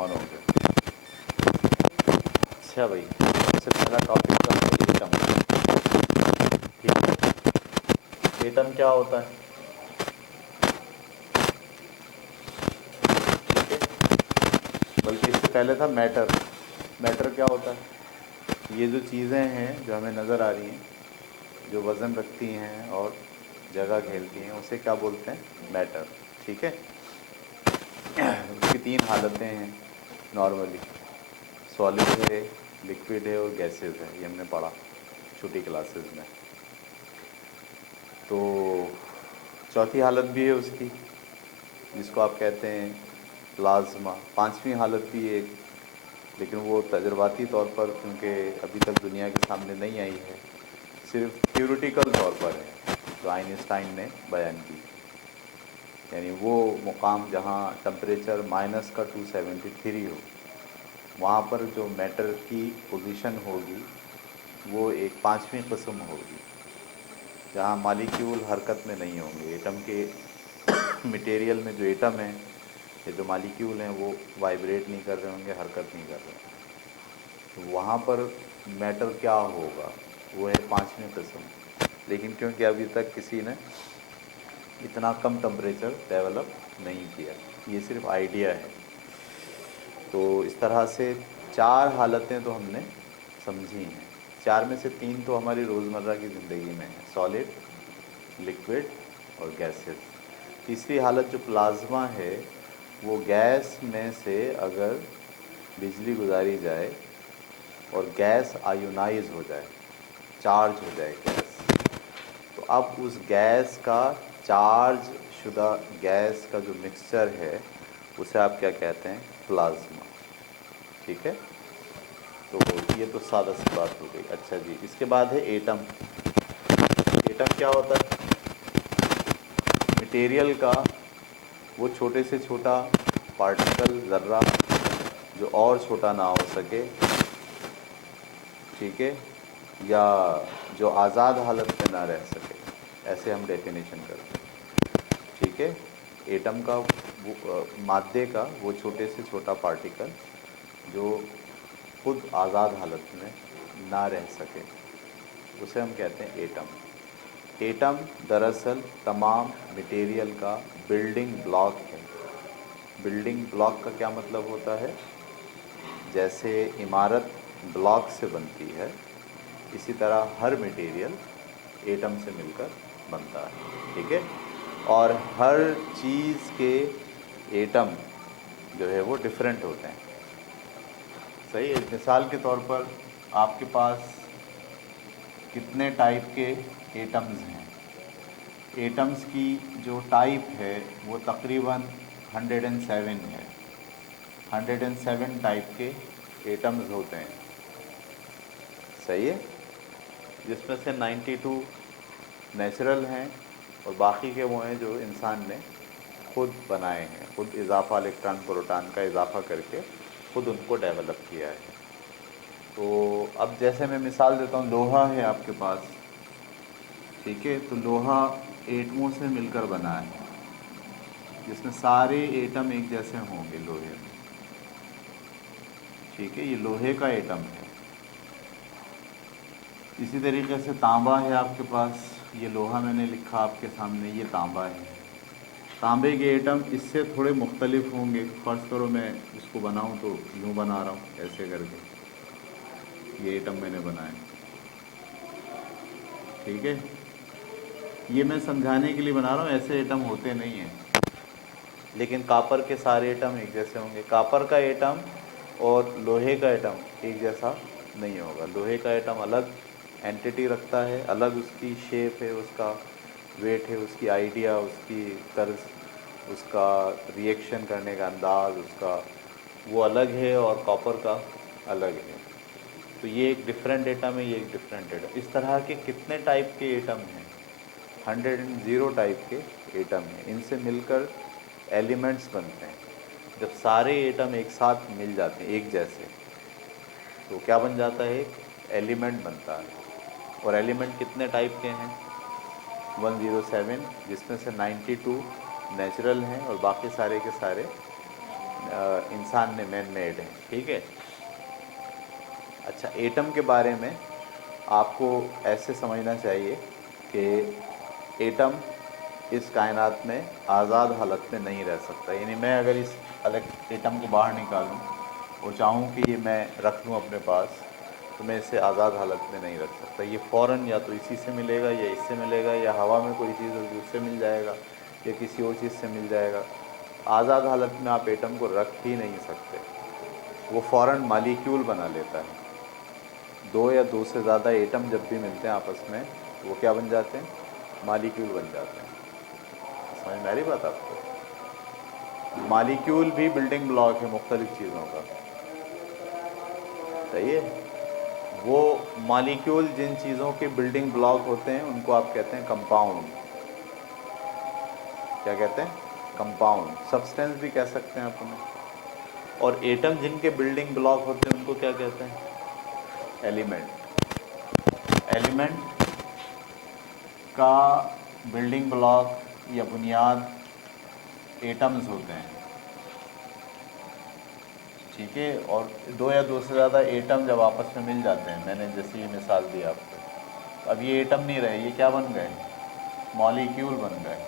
On हो गया। अच्छा भाई, सबसे पहला टॉपिक तो है एटम। ठीक है, एटम क्या होता है? ठीक है, बल्कि इससे पहले था मैटर। मैटर क्या होता है? ये जो चीज़ें हैं जो हमें नज़र आ रही हैं, जो वज़न रखती हैं और जगह घेरती हैं, उसे क्या बोलते हैं? मैटर। ठीक है, उसकी तीन हालतें हैं नॉर्मली। सॉलिड है, लिक्विड है और गैसेस है। ये हमने पढ़ा छोटी क्लासेस में। तो चौथी हालत भी है उसकी, जिसको आप कहते हैं प्लाज्मा। पांचवी हालत भी है एक, लेकिन वो तजर्बाती तौर पर, क्योंकि अभी तक दुनिया के सामने नहीं आई है, सिर्फ थ्योरेटिकल तौर पर है, जो आइंस्टाइन ने बयान की। यानी वो मुकाम जहाँ टेम्परेचर -273 हो, वहाँ पर जो मैटर की पोजीशन होगी वो एक पांचवी किस्म होगी, जहाँ मालिक्यूल हरकत में नहीं होंगे। एटम के मटेरियल में जो एटम है, ये जो मालिक्यूल हैं, वो वाइब्रेट नहीं कर रहे होंगे, हरकत नहीं कर रहे। तो वहाँ पर मैटर क्या होगा, वो है पांचवी किस्म। लेकिन क्योंकि अभी तक किसी ने इतना कम टेम्परेचर डेवलप नहीं किया, ये सिर्फ आइडिया है। तो इस तरह से चार हालतें तो हमने समझी हैं। चार में से तीन तो हमारी रोज़मर्रा की ज़िंदगी में है, सॉलिड, लिक्विड और गैसेस। तीसरी हालत जो प्लाज्मा है, वो गैस में से अगर बिजली गुजारी जाए और गैस आयोनाइज हो जाए, चार्ज हो जाए गैस, तो अब उस गैस का, चार्ज शुदा गैस का जो मिक्सचर है, उसे आप क्या कहते हैं? प्लाज्मा। ठीक है, तो ये तो सादा सी बात हो गई। अच्छा जी, इसके बाद है एटम। एटम क्या होता है? मटेरियल का वो छोटे से छोटा पार्टिकल, ज़र्रा, जो और छोटा ना हो सके, ठीक है, या जो आज़ाद हालत में ना रह सके, ऐसे हम डेफिनेशन करते हैं। ठीक है, एटम का वो मादे का वो छोटे से छोटा पार्टिकल जो खुद आज़ाद हालत में ना रह सके, उसे हम कहते हैं एटम। एटम दरअसल तमाम मटेरियल का बिल्डिंग ब्लॉक है। बिल्डिंग ब्लॉक का क्या मतलब होता है? जैसे इमारत ब्लॉक से बनती है, इसी तरह हर मटेरियल एटम से मिलकर बनता है। ठीक है, और हर चीज़ के एटम जो है वो डिफरेंट होते हैं। सही है, मिसाल के तौर पर आपके पास कितने टाइप के एटम्स हैं? एटम्स की जो टाइप है वो तकरीबन 107 है। 107 टाइप के एटम्स होते हैं। सही है, जिसमें से 92 नेचुरल हैं और बाकी के वो हैं जो इंसान ने खुद बनाए हैं, खुद इजाफा इलेक्ट्रॉन प्रोटॉन का इजाफा करके खुद उनको डेवलप किया है। तो अब जैसे मैं मिसाल देता हूँ, लोहा है आपके पास, ठीक है, तो लोहा एटमों से मिलकर बना है, जिसमें सारे एटम एक जैसे होंगे लोहे में। ठीक है, ये लोहे का एटम है। इसी तरीके से तांबा है आपके पास, ये लोहा मैंने लिखा आपके सामने, ये तांबा है। तांबे के एटम इससे थोड़े मुख्तलिफ होंगे। फ़र्ज़ करो मैं इसको बनाऊं तो यूँ बना रहा हूँ, ऐसे करके ये एटम मैंने बनाए। ठीक है, ये मैं समझाने के लिए बना रहा हूँ, ऐसे एटम होते नहीं हैं। लेकिन कापर के सारे एटम एक जैसे होंगे। कापर का एटम और लोहे का एटम एक जैसा नहीं होगा। लोहे का एटम अलग एंटिटी रखता है, अलग उसकी शेप है, उसका वेट है, उसकी आइडिया, उसकी तर्ज, उसका रिएक्शन करने का अंदाज, उसका वो अलग है, और कॉपर का अलग है। तो ये एक डिफरेंट एटम है, ये एक डिफरेंट एटम। इस तरह के कितने टाइप के एटम हैं? 100 टाइप के एटम हैं। इनसे मिलकर एलिमेंट्स बनते हैं। जब सारे एटम एक साथ मिल जाते हैं एक जैसे, तो क्या बन जाता है? एक एलिमेंट बनता है। और एलिमेंट कितने टाइप के हैं? 107, जिसमें से 92 नेचुरल हैं और बाकी सारे के सारे इंसान ने मैन मेड है, ठीक है। अच्छा, एटम के बारे में आपको ऐसे समझना चाहिए कि एटम इस कायनात में आज़ाद हालत में नहीं रह सकता। यानी मैं अगर इस एटम को बाहर निकालूं और चाहूं कि ये मैं रख लूं अपने पास, तो मैं इसे आज़ाद हालत में नहीं रख सकता। ये फ़ौरन या तो इसी से मिलेगा या इससे मिलेगा, या हवा में कोई चीज़ होगी उससे मिल जाएगा, या किसी और चीज़ से मिल जाएगा। आज़ाद हालत में आप एटम को रख ही नहीं सकते। वो फ़ौरन मालिक्यूल बना लेता है। दो या दो से ज़्यादा एटम जब भी मिलते हैं आपस में, वो क्या बन जाते हैं? मालिक्यूल बन जाते हैं। समझ में आ रही बात आपको? मालिक्यूल भी बिल्डिंग ब्लॉक है मुख्तलिफ़ चीज़ों का, सही है। वो मालिक्यूल जिन चीज़ों के बिल्डिंग ब्लॉक होते हैं उनको आप कहते हैं कंपाउंड। क्या कहते हैं? कंपाउंड। सब्सटेंस भी कह सकते हैं आप उन्हें। और एटम जिनके बिल्डिंग ब्लॉक होते हैं उनको क्या कहते हैं? एलिमेंट। एलिमेंट का बिल्डिंग ब्लॉक या बुनियाद एटम्स होते हैं, ठीक है। और दो या दो से ज़्यादा एटम जब आपस में मिल जाते हैं, मैंने जैसे ये मिसाल दी आपको, अब ये एटम नहीं रहे, ये क्या बन गए? मॉलिक्यूल बन गए,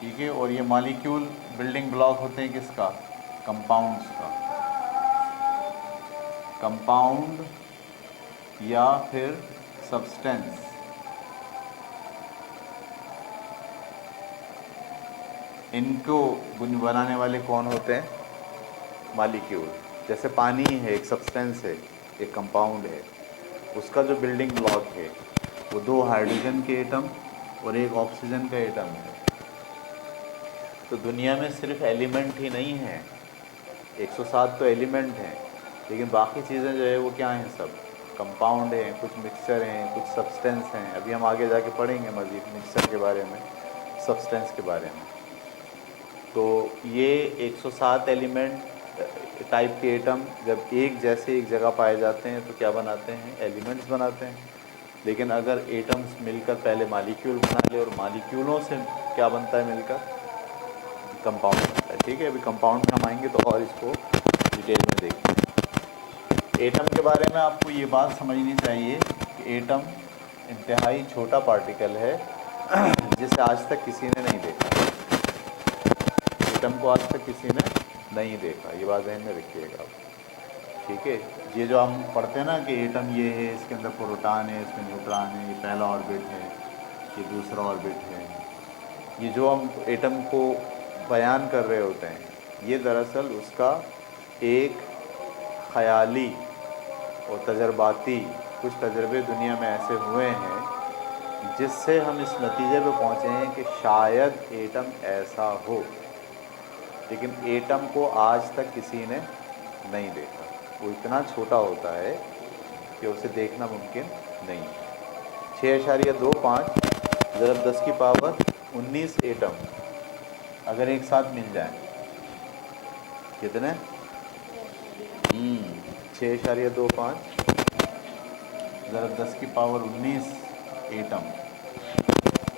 ठीक है। और ये मॉलिक्यूल बिल्डिंग ब्लॉक होते हैं किसका? कंपाउंड्स का। कंपाउंड या फिर सब्सटेंस, इनको बनाने वाले कौन होते हैं? मॉलिक्यूल। जैसे पानी है, एक सब्सटेंस है, एक कंपाउंड है, उसका जो बिल्डिंग ब्लॉक है वो दो हाइड्रोजन के एटम और एक ऑक्सीजन का एटम है। तो दुनिया में सिर्फ एलिमेंट ही नहीं है, 107 तो एलिमेंट हैं, लेकिन बाकी चीज़ें जो है वो क्या हैं? सब कंपाउंड हैं, कुछ मिक्सचर हैं, कुछ सब्सटेंस हैं। अभी हम आगे जाके पढ़ेंगे मज़ीद मिक्सचर के बारे में, सब्सटेंस के बारे में। तो ये 107 एलिमेंट टाइप के एटम जब एक जैसे एक जगह पाए जाते हैं तो क्या बनाते हैं? एलिमेंट्स बनाते हैं। लेकिन अगर एटम्स मिलकर पहले मालिक्यूल बना ले और मालिक्यूलों से क्या बनता है मिलकर? कंपाउंड बनता है, ठीक है। अभी कंपाउंड में हम आएंगे तो और इसको डिटेल में देखेंगे। एटम के बारे में आपको ये बात समझनी चाहिए कि एटम इंतहाई छोटा पार्टिकल है जिसे आज तक किसी ने नहीं देखा। एटम को आज तक किसी ने नहीं देखा, ये बात ध्यान में रखिएगा आप, ठीक है। ये जो हम पढ़ते हैं ना कि एटम ये है, इसके अंदर प्रोटॉन है, इसमें न्यूट्रॉन है, ये पहला ऑर्बिट है, ये दूसरा ऑर्बिट है, ये जो हम एटम को बयान कर रहे होते हैं, ये दरअसल उसका एक ख़याली और तजर्बाती कुछ तजर्बे दुनिया में ऐसे हुए हैं जिससे हम इस नतीजे पे पहुँचे हैं कि शायद एटम ऐसा हो। लेकिन एटम को आज तक किसी ने नहीं देखा। वो इतना छोटा होता है कि उसे देखना मुमकिन नहीं है। 6.25 ज़रब 10 की पावर 19 एटम अगर एक साथ मिल जाए, कितने? 6.25 ज़रब 10 की पावर 19 एटम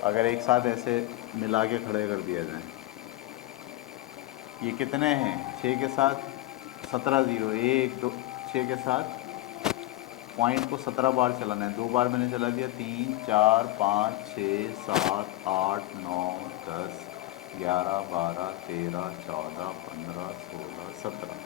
अगर एक साथ ऐसे मिला के खड़े कर दिया जाए, ये कितने हैं? 6 के साथ 17 ज़ीरो, 1 2 6 के साथ पॉइंट को 17 बार चलाना है। 2 बार मैंने चला दिया, 3 4 5 6 7 8 9 10 11 12 13 14 15 16 17।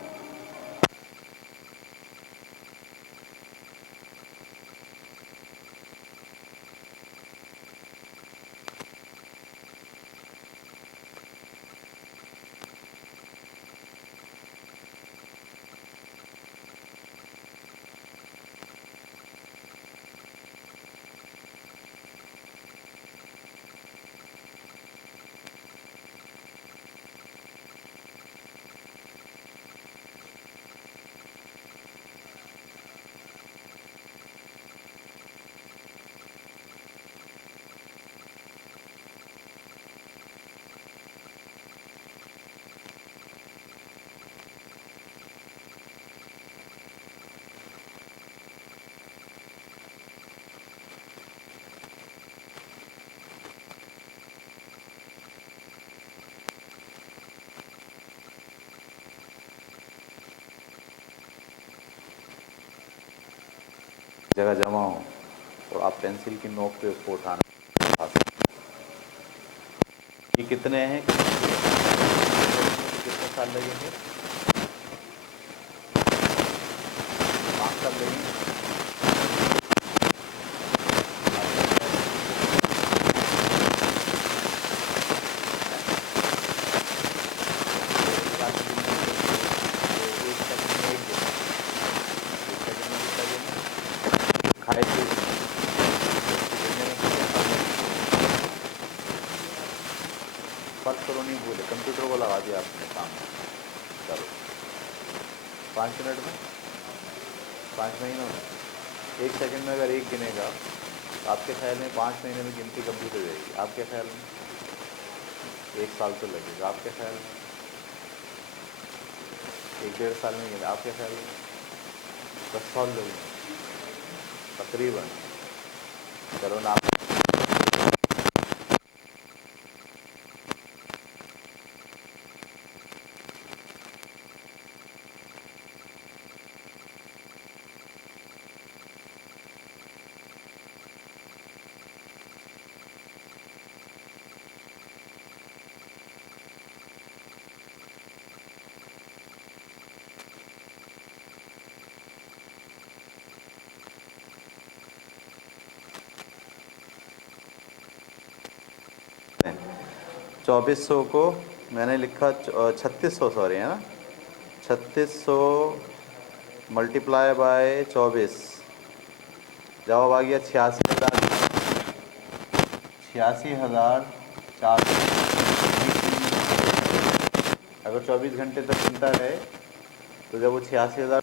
जगह जमा हो, तो आप पेंसिल की नोक पे उसको उठा सकते हैं। ये कितने हैं, कितने साल लगेंगे? 5 साल लगेंगे। खाए थे फर्क करो, नहीं भूले, कंप्यूटर को लगा दिया आपने काम। चलो 5 मिनट में, 5 महीनों में, 1 सेकंड में अगर एक गिनेगा, तो आपके ख्याल में 5 महीने में गिनती कंप्लीट हो जाएगी। आपके ख्याल में 1 साल तो लगेगा, आपके ख्याल में 1 डेढ़ साल में गिने, आपके ख्याल में 10 साल लगेंगे तकरीबन। चलो ना, आप 2400 को मैंने लिखा 3600, सॉरी, है ना, 3600 मल्टीप्लाई बाय 24, जवाब आ गया 86,000, 86,400। अगर 24 घंटे तक गिनता रहे, तो जब वो 86,000